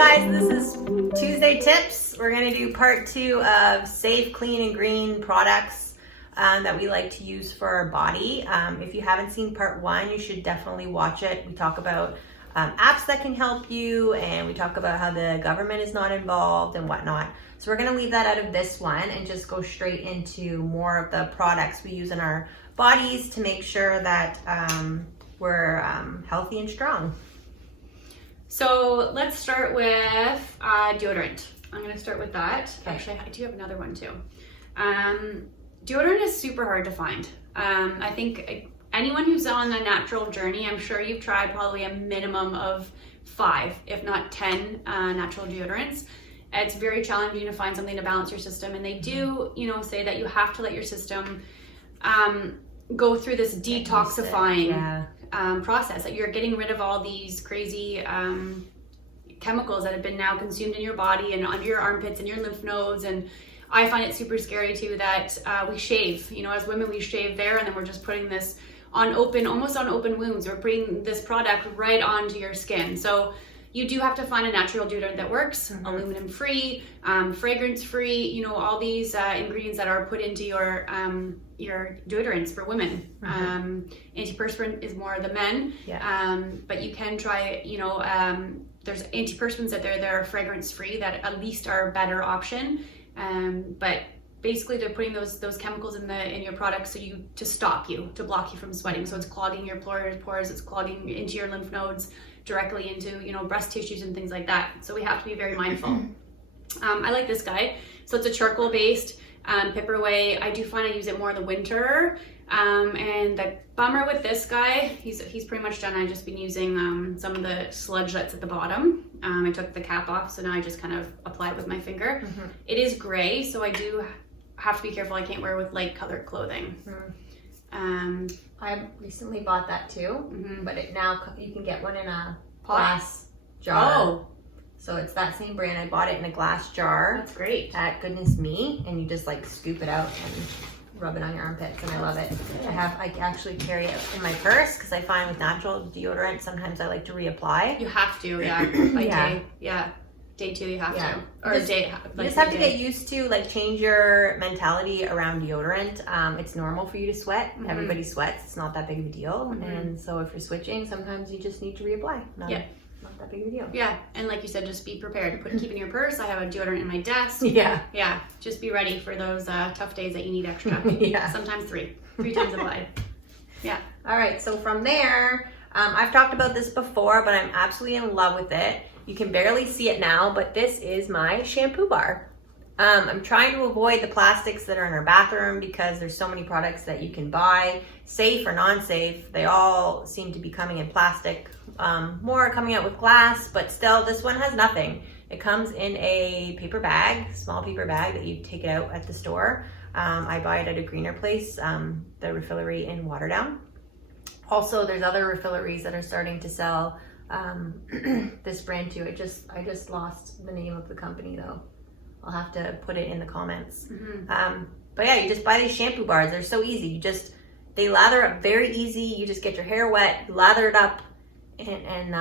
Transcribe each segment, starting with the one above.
guys, this is Tuesday Tips. We're going to do part 2 of safe, clean, and green products that we like to use for our body. If you haven't seen part 1, you should definitely watch it. We talk about apps that can help you, and we talk about how the government is not involved and whatnot. So we're going to leave that out of this one and just go straight into more of the products we use in our bodies to make sure that we're healthy and strong. So let's start with deodorant. I'm going to start with that. Okay. Actually, I do have another one too. Deodorant is super hard to find. I think anyone who's on a natural journey, I'm sure you've tried probably a minimum of 5, if not 10 natural deodorants. It's very challenging to find something to balance your system, and they do, say that you have to let your system go through this detoxifying process. That you're getting rid of all these crazy chemicals that have been now consumed in your body and under your armpits and your lymph nodes. And I find it super scary too that we shave. As women, we shave there, and then we're just putting this on almost on open wounds. We're putting this product right onto your skin. So you do have to find a natural deodorant that works, aluminum free, fragrance free, all these ingredients that are put into your deodorants for women. Antiperspirant is more the men, but you can try, there's antiperspirants that they're fragrance free that at least are a better option. But basically they're putting those chemicals in your products to block you from sweating. So it's clogging your pores, it's clogging into your lymph nodes, directly into breast tissues and things like that. So we have to be very mindful. I like this guy. So it's a charcoal based pepper away. I do find I use it more in the winter. And the bummer with this guy, he's pretty much done. I've just been using some of the sludge that's at the bottom. I took the cap off, so now I just kind of apply it with my finger. It is gray, so I do have to be careful. I can't wear with light colored clothing. I recently bought that too, but now you can get one in a glass jar. Oh, so it's that same brand. I bought it in a glass jar. that's great. At Goodness Me, and you just scoop it out and rub it on your armpits, and I love it. I actually carry it in my purse because I find with natural deodorant sometimes I like to reapply. You have to, day 2 you have to, or you just have to get used to change your mentality around deodorant. It's normal for you to sweat. Everybody sweats. It's not that big of a deal. And so if you're switching, sometimes you just need to reapply. Not that big of a deal. Yeah, and like you said, just be prepared. Keep it in your purse. I have a deodorant in my desk. Yeah. Just be ready for those tough days that you need extra. Sometimes 3 times applied. All right, so from there, I've talked about this before, but I'm absolutely in love with it. You can barely see it now, but this is my shampoo bar. I'm trying to avoid the plastics that are in our bathroom because there's so many products that you can buy, safe or non-safe. They all seem to be coming in plastic. More are coming out with glass, but still, this one has nothing. It comes in a paper bag, small paper bag that you take it out at the store. I buy it at a greener place, the refillery in Waterdown. Also, there's other refilleries that are starting to sell this brand too. I just lost the name of the company though. I'll have to put it in the comments. But yeah, you just buy these shampoo bars. They're so easy. They lather up very easy. You just get your hair wet, lather it up, and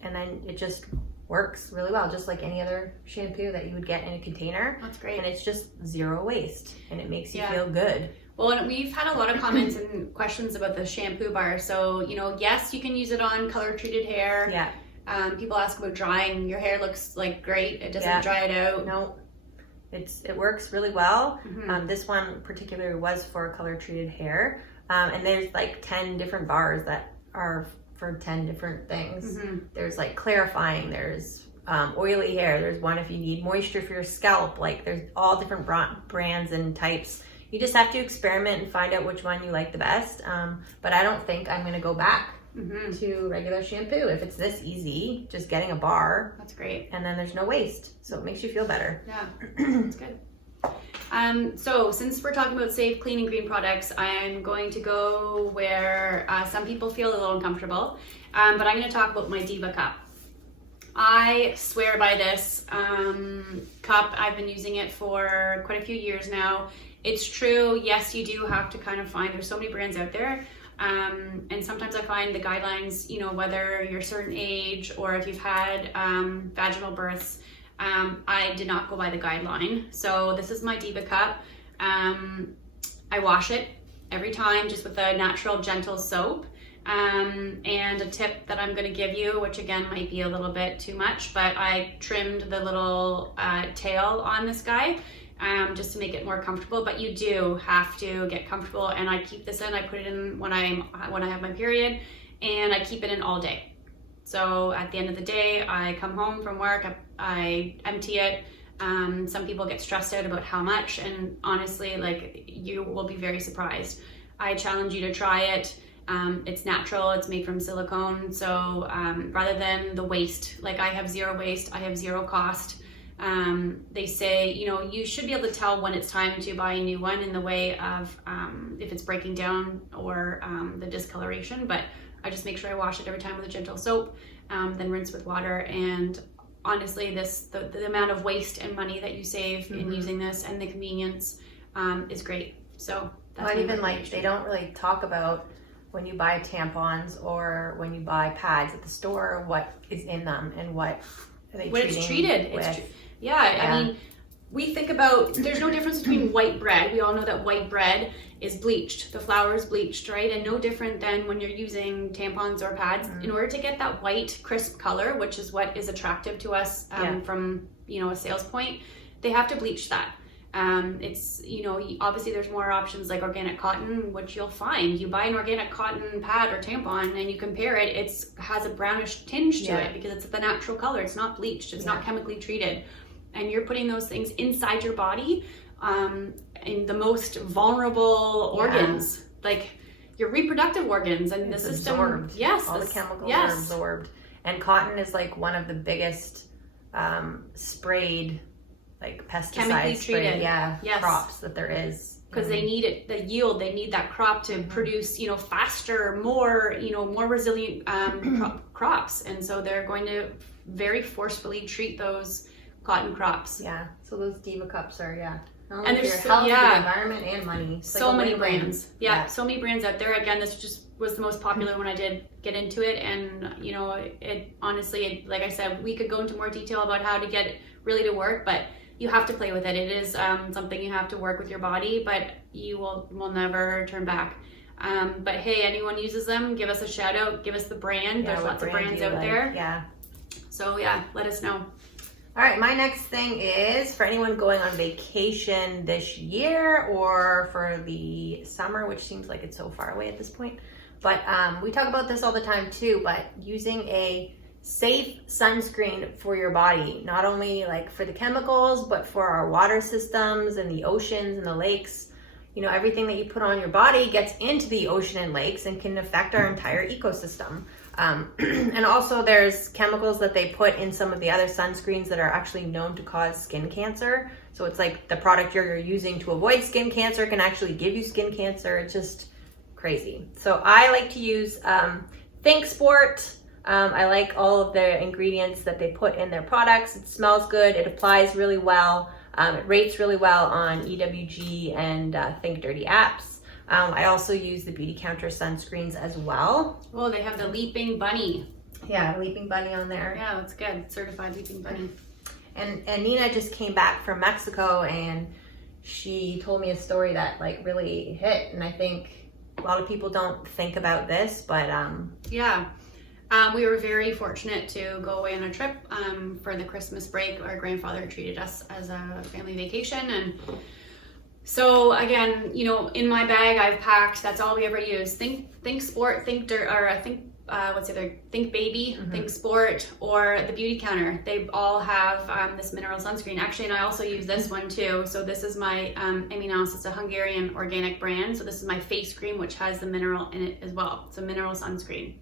then it just works really well, just like any other shampoo that you would get in a container. That's great. And it's just zero waste, and it makes you feel good. Well, and we've had a lot of comments and questions about the shampoo bar. So, yes, you can use it on color-treated hair. People ask about drying. Your hair looks great. It doesn't dry it out. No, it works really well. This one particularly was for color-treated hair. And there's 10 different bars that are for 10 different things. There's clarifying, there's oily hair, there's one if you need moisture for your scalp. There's all different brands and types. You just have to experiment and find out which one you like the best. But I don't think I'm gonna go back to regular shampoo. If it's this easy, just getting a bar. That's great. And then there's no waste. So it makes you feel better. Yeah, that's good. So since we're talking about safe, clean, and green products, I'm going to go where some people feel a little uncomfortable. But I'm gonna talk about my Diva Cup. I swear by this cup. I've been using it for quite a few years now. It's true, yes, you do have to kind of find, there's so many brands out there. And sometimes I find the guidelines, you know, whether you're a certain age or if you've had vaginal births, I did not go by the guideline. So this is my Diva Cup. I wash it every time just with a natural gentle soap. And a tip that I'm going to give you, which again might be a little bit too much, but I trimmed the little tail on this guy just to make it more comfortable. But you do have to get comfortable, and I keep this in. I put it in when I have my period, and I keep it in all day. So at the end of the day, I come home from work, I empty it. Some people get stressed out about how much, and honestly, like, you will be very surprised. I challenge you to try it. It's natural, it's made from silicone, so rather than the waste, like I have zero waste, I have zero cost. They say, you know, you should be able to tell when it's time to buy a new one in the way of if it's breaking down or the discoloration, but I just make sure I wash it every time with a gentle soap, then rinse with water. And honestly, the amount of waste and money that you save in using this and the convenience is great. So that's not even like they don't really talk about when you buy tampons or when you buy pads at the store, what is in them and what are they when it's treated with. Yeah, I mean, we think about, there's no difference between white bread. We all know that white bread is bleached. The flour is bleached, right? And no different than when you're using tampons or pads. In order to get that white, crisp color, which is what is attractive to us from, you know, a sales point, they have to bleach that. It's, you know, obviously there's more options like organic cotton, which you'll find. You buy an organic cotton pad or tampon and you compare it, it has a brownish tinge to it because it's the natural color. It's not bleached. It's not chemically treated. And you're putting those things inside your body in the most vulnerable organs, like your reproductive organs and it's the system. Absorbed. Yes. All the chemicals are absorbed. And cotton is like one of the biggest sprayed, like pesticide sprayed crops that there is. Because they need it, the yield, they need that crop to produce, you know, faster, more, you know, more resilient crops. And so they're going to very forcefully treat those cotton crops. Yeah. So those Diva Cups are, and there's health, the environment, and money. It's so many brands. So many brands out there. Again, this just was the most popular when I did get into it. And, you know, it honestly, like I said, we could go into more detail about how to get it really to work, but you have to play with it. It is something you have to work with your body, but you will never turn back. But hey, anyone uses them, give us a shout out, give us the brand. There's lots of brands out there. Yeah. So yeah, let us know. All right, my next thing is for anyone going on vacation this year or for the summer, which seems like it's so far away at this point. But we talk about this all the time too, but using a safe sunscreen for your body, not only like for the chemicals, but for our water systems and the oceans and the lakes. You know, everything that you put on your body gets into the ocean and lakes and can affect our entire ecosystem. And also there's chemicals that they put in some of the other sunscreens that are actually known to cause skin cancer. So it's like the product you're using to avoid skin cancer can actually give you skin cancer. It's just crazy. So I like to use Think Sport. I like all of the ingredients that they put in their products. It smells good. It applies really well. It rates really well on EWG and Think Dirty apps. I also use the Beauty Counter sunscreens as well. Well, they have the Leaping Bunny. Yeah, Leaping Bunny on there. Yeah, that's good. Certified Leaping Bunny. And Nina just came back from Mexico and she told me a story that like really hit. And I think a lot of people don't think about this, but we were very fortunate to go away on a trip for the Christmas break. Our grandfather treated us as a family vacation, and so again, you know, in my bag I've packed, that's all we ever use. Think Sport, Think Dirt, or I think what's the other? Think Baby, Think Sport, or the Beauty Counter. They all have this mineral sunscreen. Actually, and I also use this one too. So this is my Eminos. It's a Hungarian organic brand. So this is my face cream, which has the mineral in it as well. It's a mineral sunscreen.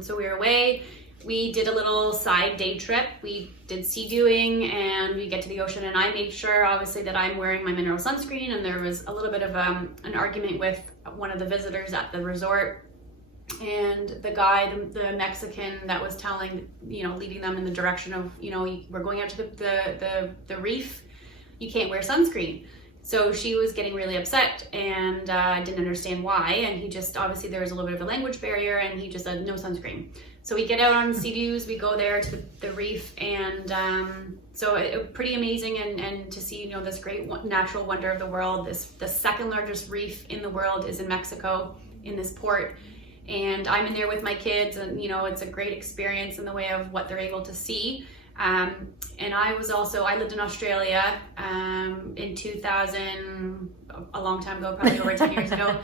So we were away. We did a little side day trip. We did sea viewing and we get to the ocean, and I made sure obviously that I'm wearing my mineral sunscreen, and there was a little bit of an argument with one of the visitors at the resort, and the guy, the Mexican that was telling, you know, leading them in the direction of, you know, we're going out to the reef, you can't wear sunscreen. So she was getting really upset and didn't understand why. And he just, obviously there was a little bit of a language barrier, and he just said no sunscreen. So we get out on Sea-Doos, we go there to the reef, and so pretty amazing, and to see, you know, this great natural wonder of the world. The second largest reef in the world is in Mexico, in this port. And I'm in there with my kids, and you know, it's a great experience in the way of what they're able to see. And I lived in Australia in 2000, a long time ago, probably over 10 years ago.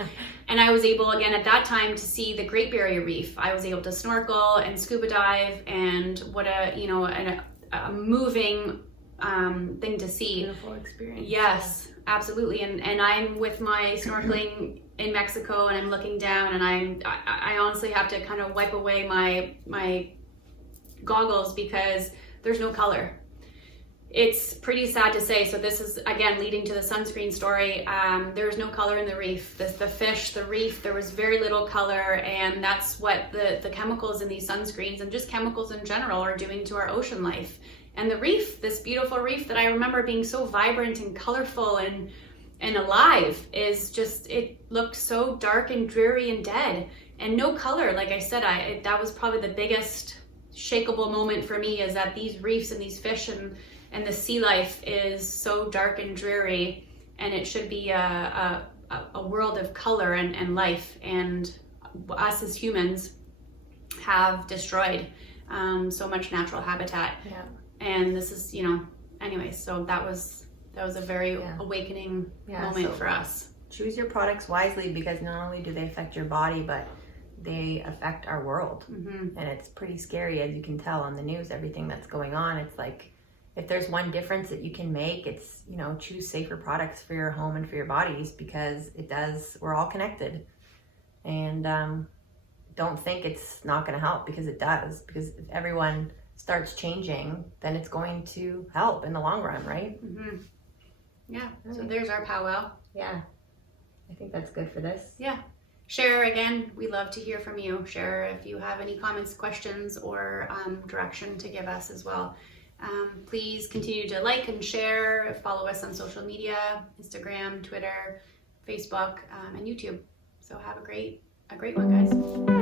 And I was able, again, at that time, to see the Great Barrier Reef. I was able to snorkel and scuba dive, and what a moving thing to see. Beautiful experience. Yes, absolutely. And I'm with my snorkeling in Mexico, and I'm looking down, and I honestly have to kind of wipe away my goggles because there's no color. It's pretty sad to say. So this is, again, leading to the sunscreen story. There's no color in the reef. The fish, the reef, there was very little color, and that's what the chemicals in these sunscreens, and just chemicals in general, are doing to our ocean life. And the reef, this beautiful reef that I remember being so vibrant and colorful and alive, is just, it looked so dark and dreary and dead, and no color. Like I said, that was probably the biggest shakeable moment for me, is that these reefs and these fish and the sea life is so dark and dreary, and it should be a world of color and life, and us as humans have destroyed so much natural habitat. Yeah. And this is, you know, anyways, so that was a very awakening moment for us. Choose your products wisely, because not only do they affect your body, but they affect our world. Mm-hmm. And it's pretty scary, as you can tell on the news, everything that's going on. It's like, if there's one difference that you can make, it's, you know, choose safer products for your home and for your bodies, because we're all connected. And don't think it's not going to help, because it does. Because if everyone starts changing, then it's going to help in the long run, right? Mm-hmm. Yeah, so there's our powwow. Yeah, I think that's good for this. Yeah. Share, again, we love to hear from you. Share if you have any comments, questions, or direction to give us as well. Please continue to like and share, follow us on social media, Instagram, Twitter, Facebook, and YouTube. So have a great one, guys.